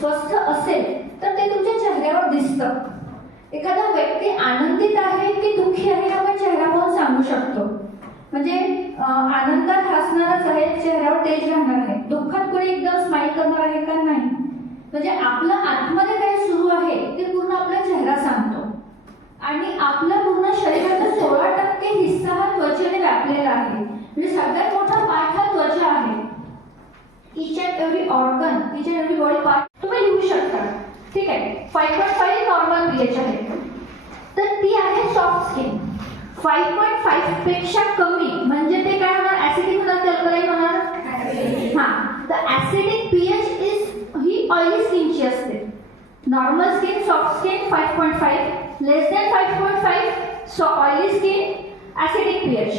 स्वस्थ असेल तर ते तुमच्या चेहऱ्यावर दिसतं. एखादा व्यक्ती आनंदित आहे की दुःखी आहे आपण चेहरा पाहून सांगू शकतो. म्हणजे आनंदात हसणारच आहे, चेहऱ्यावर तेज राहणार आहे. दुःखात कोणी एकदम स्माइल करणार आहे का? नाही. म्हणजे आपलं आतमध्ये काय सुरू आहे ते पूर्ण आपला चेहरा सांगतो. आणि आपलं पूर्ण शरीराचा 16% हिस्सा हा त्वचेने व्यापलेला आहे. म्हणजे सगळ्यात मोठा पार्ट हा त्वचा आहे. each and every organ, each and every body part तुम्ही लिहू शकता. ठीक आहे. 5.5 नॉर्मल pH आहे. तर ती आहे सॉफ्ट स्किन. 5.5 पेक्षा कमी म्हणजे ते काय होणार? ऍसिडिक होणार की अल्कलाइन होणार? हां. तर ऍसिडिक pH ही ऑइली स्किनची असते. Normal skin, soft skin 5.5, less than 5.5 oily skin, acidic pH.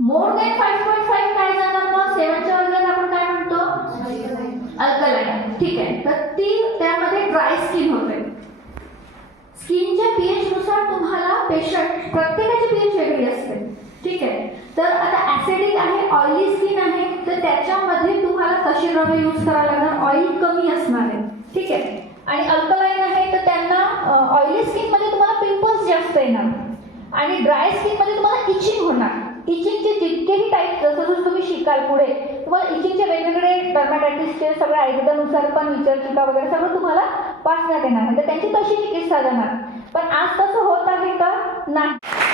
More than 5.5 काय जाणार मग? 7 च्या वर्गात आपण काय म्हणतो? अल्कलाइन. ठीक आहे. तर ती त्यामध्ये ड्राय स्किन होते. स्किनच्या pH नुसार तुम्हाला पेशंट प्रत्येकाची pH वेगळी असते. ठीक आहे. तर आता ऍसिडिक आहे, ऑइली स्किन आहे, तर त्याच्यामध्ये तुम्हाला कशी द्रव्य यूज करायला लागणार? ऑइल कमी असणार आहे. ठीक आहे. आणि अल्कलाइन आहे तर त्यांना ऑइली स्किन मध्ये तुम्हाला पिंपल्स जास्त येणार आणि ड्राय स्किन मध्ये तुम्हाला इचिंग होणार. इचिंगचे जितकेही टाईप जसं जसं तुम्ही शिकाल पुढे तुम्हाला इचिंगचे वेगवेगळे डर्माटायटिसचे सगळ्या आयुर्वेदानुसार पण विचारचिका वगैरे सगळं तुम्हाला वाचण्यात येणार. म्हणजे त्यांची तशी चिकित्सा जाणार. पण आज तसं होत आहे का? नाही.